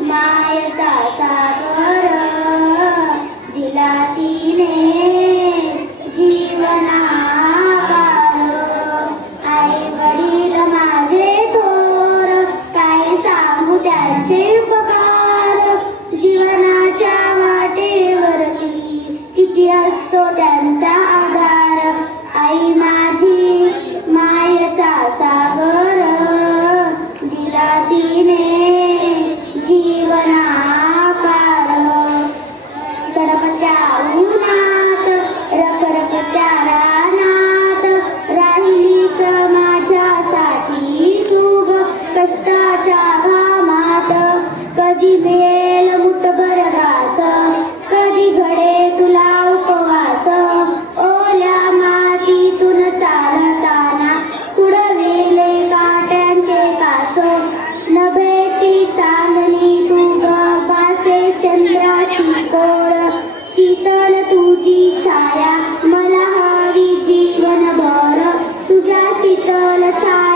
मायेचा सागर दिला तिने जीवनाकार. आई वडील माझे थोर, काय सांगू त्यांचे उपकार. जीवनाच्या वाटेवरती किती असतो त्यांचा आधार. आई माझी मायेचा सागर दिला तिने जीवनाकार. कडकच्या उन्हात रखरखत्या रानात राहिलीस माझ्यासाठी तू ग. कष्टाच्या घामात कधी मिळेल मुठभर घास, कधी घडे तुला उपवास. ओल्या मातीतून चालताना कुडविले काट्यांचे कास. नभेची चांदणी तू ग, पासे चंद्राची कोर. शीतल तुझी छाया मला हवी जीवनभर. तुझ्या शीतल छाया